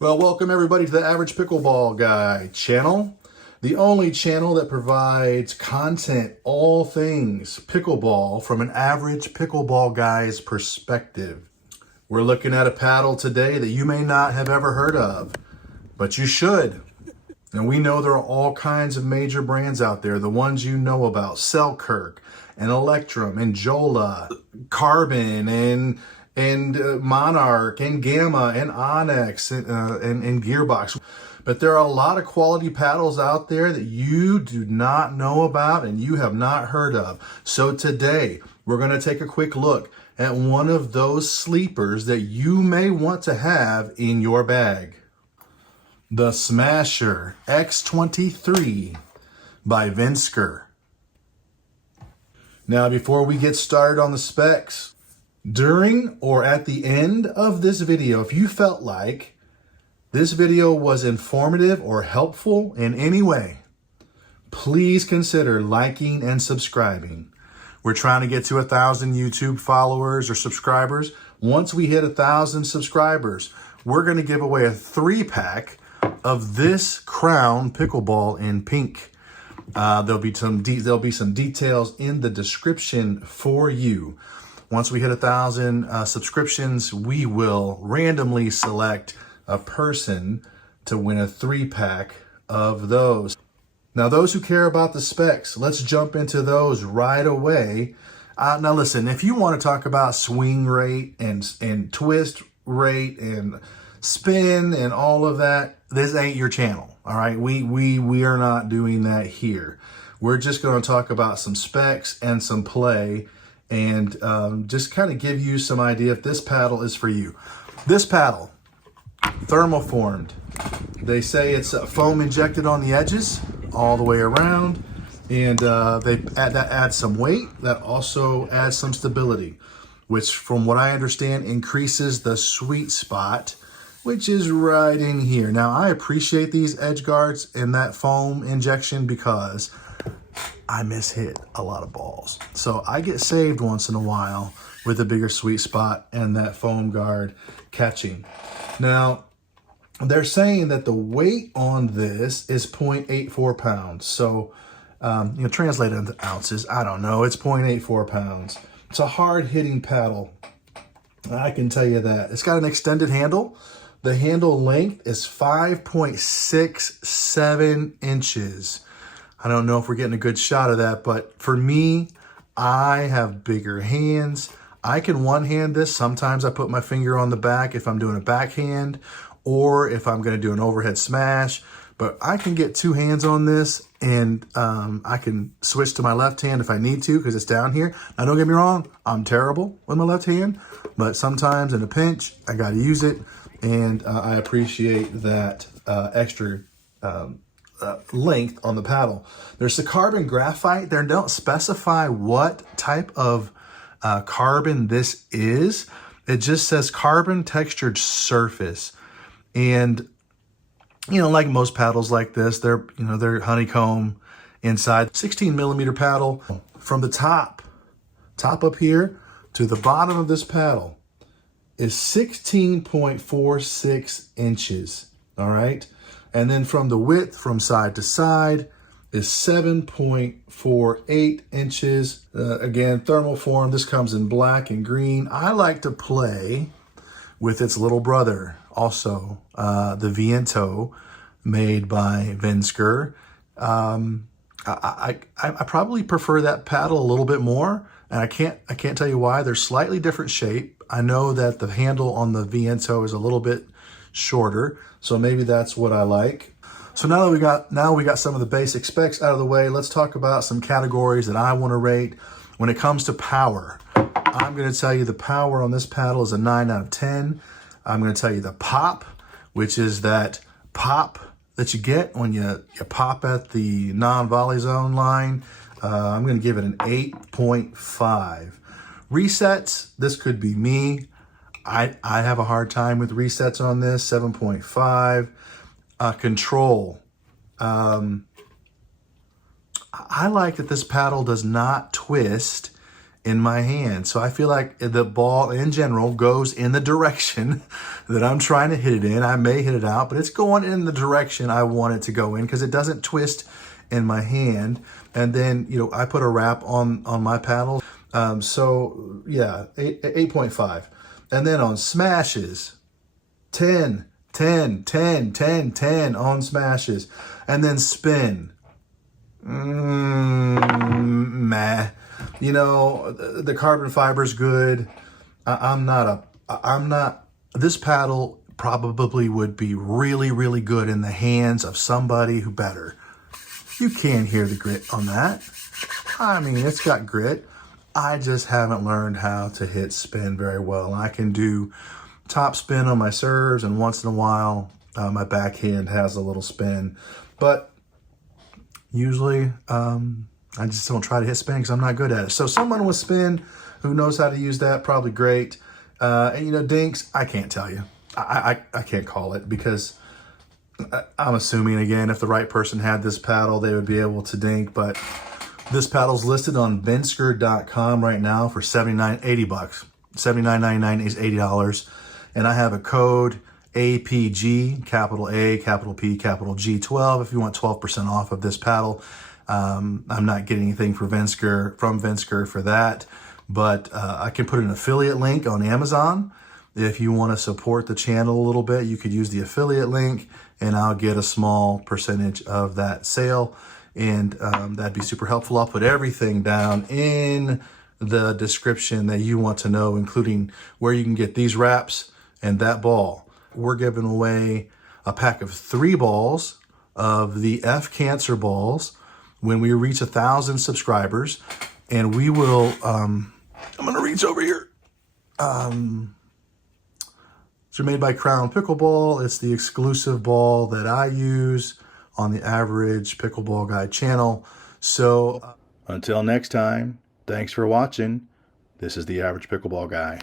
Well, welcome everybody to the Average Pickleball Guy channel, the only channel that provides content, all things pickleball from an average pickleball guy's perspective. We're looking at a paddle today that you may not have ever heard of, but you should. And we know there are all kinds of major brands out there, the ones you know about, Selkirk and Electrum and Jola, Carbon and Monarch and Gamma and Onyx and Gearbox. But there are a lot of quality paddles out there that you do not know about and you have not heard of. So today we're going to take a quick look at one of those sleepers that you may want to have in your bag. The Smasher X23 by Vinsguirs. Now, before we get started on the specs, during or at the end of this video, if you felt like this video was informative or helpful in any way, please consider liking and subscribing. We're trying to get to 1,000 YouTube followers or subscribers. Once we hit 1,000 subscribers, we're going to give away a 3-pack of this Crown pickleball in pink. There'll be some details in the description for you. Once we hit 1,000 subscriptions, we will randomly select a person to win a 3-pack of those. Now, those who care about the specs, let's jump into those right away. Now, listen, if you want to talk about swing rate and twist rate and spin and all of that, this ain't your channel. All right, we are not doing that here. We're just going to talk about some specs and some play and just kind of give you some idea if this paddle is for you. This paddle, thermoformed. They say it's foam injected on the edges all the way around, and that adds some weight. That also adds some stability, which from what I understand increases the sweet spot, which is right in here. Now, I appreciate these edge guards and that foam injection because I mishit a lot of balls. So I get saved once in a while with a bigger sweet spot and that foam guard catching. Now, they're saying that the weight on this is 0.84 pounds. So, translated into ounces, I don't know. It's 0.84 pounds. It's a hard hitting paddle. I can tell you that. It's got an extended handle. The handle length is 5.67 inches. I don't know if we're getting a good shot of that, but for me, I have bigger hands. I can one-hand this. Sometimes I put my finger on the back if I'm doing a backhand or if I'm going to do an overhead smash, but I can get 2 hands on this and I can switch to my left hand if I need to because it's down here. Now, don't get me wrong, I'm terrible with my left hand, but sometimes in a pinch, I got to use it, and I appreciate that extra length on the paddle. There's the carbon graphite. They don't specify what type of carbon this is. It just says carbon textured surface. And, like most paddles like this, they're honeycomb inside. 16 millimeter paddle from the top up here to the bottom of this paddle is 16.46 inches. All right. And then from the width from side to side is 7.48 inches. Again, thermoform. This comes in black and green. I like to play with its little brother, also the Viento, made by Vinsguirs. I probably prefer that paddle a little bit more, and I can't tell you why. They're slightly different shape. I know that the handle on the Viento is a little bit shorter, so maybe that's what I like. So now we got some of the basic specs out of the way, let's talk about some categories that I want to rate. When it comes to power, I'm going to tell you the power on this paddle is a 9 out of 10. I'm going to tell you the pop, which is that pop that you get when you pop at the non-volley zone line. I'm going to give it an 8.5. Resets, this could be me. I have a hard time with resets on this, 7.5. Control. I like that this paddle does not twist in my hand. So I feel like the ball in general goes in the direction that I'm trying to hit it in. I may hit it out, but it's going in the direction I want it to go in because it doesn't twist in my hand. And then, you know, I put a wrap on my paddle. So yeah, 8.5. And then on smashes, 10, 10, 10, 10, 10 on smashes. And then spin. Meh. You know, the carbon fiber is good. This paddle probably would be really, really good in the hands of somebody who better. You can hear the grit on that. I mean, it's got grit. I just haven't learned how to hit spin very well. I can do top spin on my serves, and once in a while, my backhand has a little spin. But usually, I just don't try to hit spin because I'm not good at it. So someone with spin who knows how to use that, probably great. And you know, dinks, I can't tell you. I can't call it because I'm assuming, again, if the right person had this paddle, they would be able to dink. But this paddle's listed on Vinsguirs.com right now for $80 bucks. $79.99 is $80. And I have a code APG, capital A, capital P, capital G12 if you want 12% off of this paddle. I'm not getting anything from Vinsguirs for that, but I can put an affiliate link on Amazon. If you want to support the channel a little bit, you could use the affiliate link and I'll get a small percentage of that sale, and that'd be super helpful. I'll put everything down in the description that you want to know, including where you can get these wraps and that ball. We're giving away a pack of 3 balls of the F Cancer balls when we reach 1,000 subscribers, and we will, I'm gonna reach over here. They're made by Crown Pickleball. It's the exclusive ball that I use on the Average Pickleball Guy channel. So until next time, thanks for watching. This is the Average Pickleball Guy.